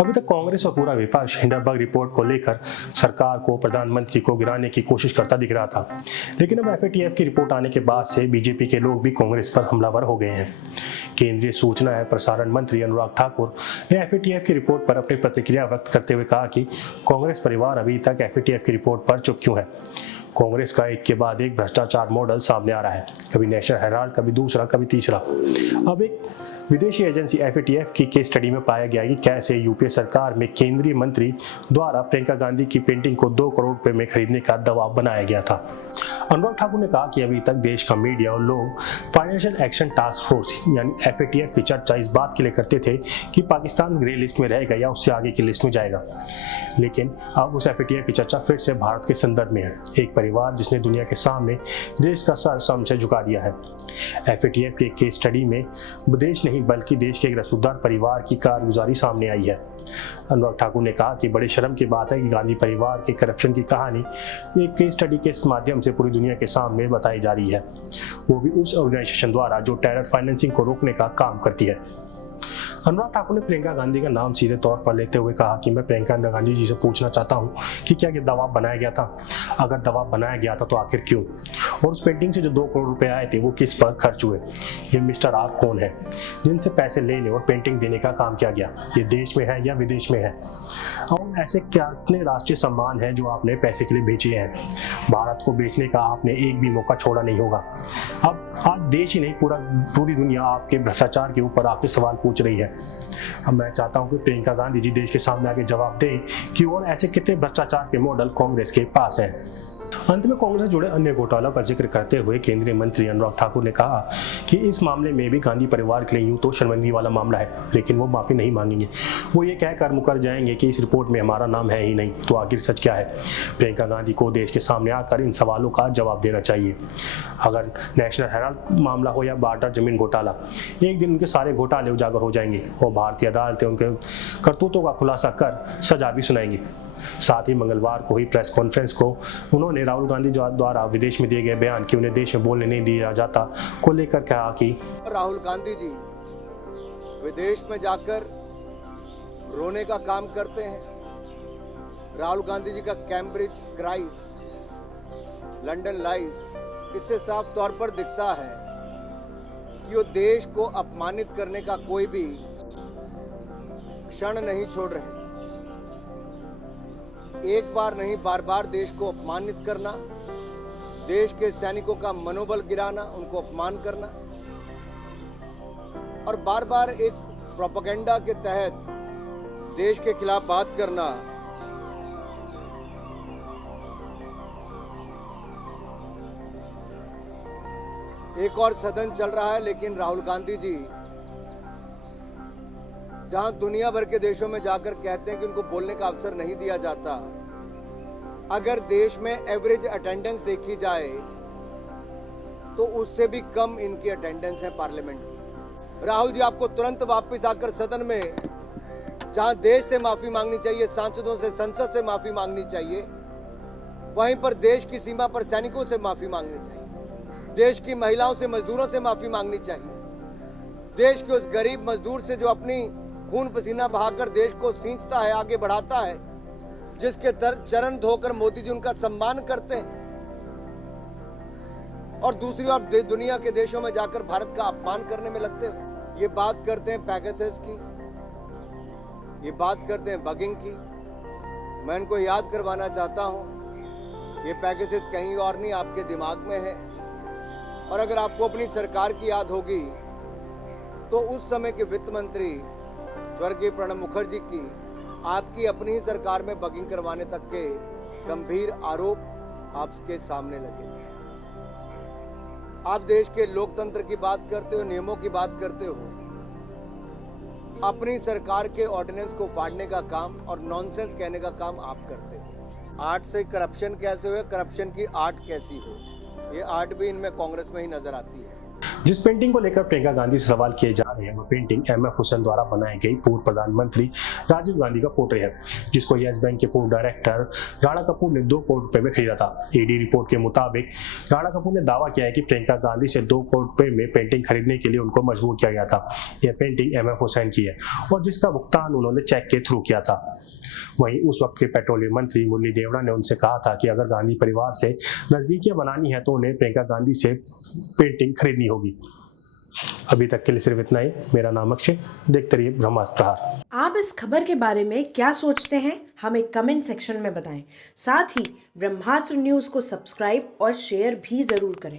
अभी तक कांग्रेस और पूरा विपक्ष हिंडनबर्ग रिपोर्ट को लेकर सरकार को, प्रधानमंत्री को गिराने की कोशिश करता दिख रहा था। लेकिन अब एफएटीएफ की रिपोर्ट आने के बाद से बीजेपी के लोग भी कांग्रेस पर हमलावर हो गए हैं। केंद्रीय सूचना एवं प्रसारण मंत्री अनुराग ठाकुर ने एफएटीएफ की रिपोर्ट पर अपनी प्रतिक्रिया व्यक्त करते हुए कहा कि कांग्रेस परिवार अभी तक एफएटीएफ की रिपोर्ट पर चुप क्यों है। कांग्रेस का एक के बाद एक भ्रष्टाचार मॉडल सामने आ रहा है, कभी नेशनल हेराल्ड, कभी दूसरा, कभी तीसरा। अब एक विदेशी एजेंसी एफएटीएफ की केस स्टडी में पाया गया कि कैसे यूपीए सरकार में केंद्रीय मंत्री द्वारा प्रियंका गांधी की पेंटिंग को 2 करोड़ रुपए में खरीदने का दबाव बनाया गया था। अनुराग ठाकुर ने कहा कि अभी तक देश का मीडिया और लोग फाइनेंशियल एक्शन टास्क फोर्स यानी एफएटीएफ की चर्चा इस बात के लिए करते थे कि पाकिस्तान ग्रे लिस्ट में रहेगा या उससे आगे की लिस्ट में जाएगा। लेकिन अब उस एफएटीएफ की चर्चा फिर से भारत के संदर्भ में है, एक परिवार जिसने दुनिया के सामने देश का सर समझे झुका दिया है। एफएटीएफ के केस स्टडी में देश नहीं बल्कि देश के एक रसूखदार परिवार की कारगुजारी सामने आई है। अनुराग ठाकुर ने कहा कि बड़े शर्म की बात है कि गांधी परिवार के करप्शन की कहानी एक केस स्टडी के माध्यम से पूरी दुनिया के सामने बताई जा रही है, वो भी उस ऑर्गेनाइजेशन द्वारा जो टेरर फाइनेंसिंग को रोकने का काम करती है। अनुराग ठाकुर ने प्रियंका गांधी का नाम सीधे तौर पर लेते हुए कहा कि मैं प्रियंका गांधी जी से पूछना चाहता हूं कि क्या ये दबाव बनाया गया था? अगर दबाव बनाया गया था तो आखिर क्यों? और उस पेंटिंग से जो 2 करोड़ रुपए आए थे वो किस पर खर्च हुए? ये मिस्टर आर कौन है जिनसे पैसे लेने और पेंटिंग देने का काम किया गया? ये देश में है या विदेश में है? और ऐसे कितने राष्ट्रीय सम्मान है जो आपने पैसे के लिए बेचे हैं? भारत को बेचने का आपने एक भी मौका छोड़ा नहीं होगा। अब आज देश ही नहीं पूरी दुनिया आपके भ्रष्टाचार के ऊपर आपसे सवाल पूछ रही है। अब मैं चाहता हूं कि प्रियंका गांधी जी देश के सामने आके जवाब दें कि और ऐसे कितने भ्रष्टाचार के मॉडल कांग्रेस के पास हैं। अंत में कांग्रेस से जुड़े अन्य घोटालों का जिक्र करते हुए केंद्रीय मंत्री अनुराग ठाकुर ने कहा कि इस मामले में भी गांधी परिवार के लिए यूं तो शर्मिंदगी वाला मामला है, लेकिन वो माफी नहीं मांगेंगे। वो ये कहकर मुकर जाएंगे कि इस रिपोर्ट में हमारा नाम है ही नहीं, तो आखिर सच क्या है? प्रियंका गांधी को देश के सामने आकर इन सवालों का जवाब देना चाहिए। अगर नेशनल हेराल्ड मामला हो या बाटा जमीन घोटाला, एक दिन उनके सारे घोटाले उजागर हो जाएंगे और भारतीय अदालतें उनके करतूतों का खुलासा कर सजा भी सुनाएंगी। साथ ही मंगलवार को हुई प्रेस कॉन्फ्रेंस को उन्होंने राहुल गांधी द्वारा विदेश में दिए गए बयान कि उन्हें देश में बोलने नहीं दिया जाता को लेकर कहा कि राहुल गांधी जी विदेश में जाकर रोने का काम करते हैं। राहुल गांधी जी का कैम्ब्रिज क्राइस, लंदन लाइस, इससे साफ तौर पर दिखता है कि वो देश को अपमानित करने का कोई भी क्षण नहीं छोड़ रहे। एक बार नहीं, बार बार देश को अपमानित करना, देश के सैनिकों का मनोबल गिराना, उनको अपमान करना और बार बार एक प्रोपेगेंडा के तहत देश के खिलाफ बात करना। एक और सदन चल रहा है, लेकिन राहुल गांधी जी जहां दुनिया भर के देशों में जाकर कहते हैं कि उनको बोलने का अवसर नहीं दिया जाता। अगर देश में एवरेज अटेंडेंस देखी जाए तो उससे भी कम इनकी अटेंडेंस है पार्लियामेंट की। राहुल जी, आपको तुरंत वापस आकर सदन में, जहां देश से माफी मांगनी चाहिए, सांसदों से, संसद से माफी मांगनी चाहिए, वहीं पर देश की सीमा पर सैनिकों से माफी मांगनी चाहिए, देश की महिलाओं से, मजदूरों से माफी मांगनी चाहिए, देश के उस गरीब मजदूर से जो अपनी खून पसीना बहाकर देश को सींचता है, आगे बढ़ाता है, जिसके चरण धोकर मोदी जी उनका सम्मान करते हैं, और दूसरी ओर दुनिया के देशों में जाकर भारत का अपमान करने में लगते हो। ये बात करते हैं पैगासस की, ये बात करते हैं बगिंग की। मैं इनको याद करवाना चाहता हूं, ये पैगासस कहीं और नहीं, आपके दिमाग में है। और अगर आपको अपनी सरकार की याद होगी तो उस समय के वित्त मंत्री स्वर्गीय प्रणब मुखर्जी की आपकी अपनी ही सरकार में बगिंग करवाने तक के गंभीर आरोप आपके सामने लगे थे। आप देश के लोकतंत्र की बात करते हो, नियमों की बात करते हो, अपनी सरकार के ऑर्डिनेंस को फाड़ने का काम और नॉनसेंस कहने का काम आप करते हो। आर्ट से करप्शन कैसे हुए, करप्शन की आर्ट कैसी हो, ये आर्ट भी इनमें कांग्रेस में ही नजर आती है। जिस पेंटिंग को लेकर प्रियंका गांधी से सवाल किए जा रहे हैं वो पेंटिंग एमएफ हुसैन द्वारा बनाई गई पूर्व प्रधानमंत्री राजीव गांधी का पोर्ट्रेट है, जिसको यस बैंक के पूर्व डायरेक्टर राणा कपूर ने 2 करोड़ रुपए में खरीदा था। ईडी रिपोर्ट के मुताबिक राणा कपूर ने दावा किया है कि प्रियंका गांधी से 2 करोड़ रुपए में पेंटिंग खरीदने के लिए उनको मजबूर किया गया था। यह पेंटिंग एमएफ हुसैन की है और जिसका भुगतान उन्होंने चेक के थ्रू किया था। वहीं उस वक्त के पेट्रोलियम मंत्री मुरली देवड़ा ने उनसे कहा था कि अगर गांधी परिवार से नजदीकियां बनानी है तो उन्हें प्रियंका गांधी से पेंटिंग खरीदनी होगी। अभी तक के लिए सिर्फ इतना ही। मेरा नाम अक्षय, देखते रहिए ब्रह्मास्त्र प्रहार। आप इस खबर के बारे में क्या सोचते हैं हमें कमेंट सेक्शन में बताएं। साथ ही ब्रह्मास्त्र न्यूज़ को सब्सक्राइब और शेयर भी जरूर करें।